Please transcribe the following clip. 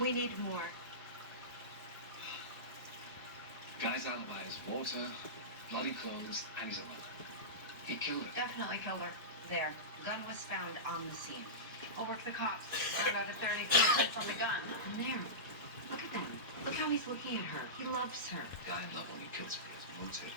We need more. Guy's alibi is water, bloody clothes, and he's a runner. He killed her. Definitely killed her. There. Gun was found on the scene. We'll work the cops. Found out if there are any fingerprints on the gun. And there. Look at them. Look how he's looking at her. He loves her. Guy in love only kills for his motive.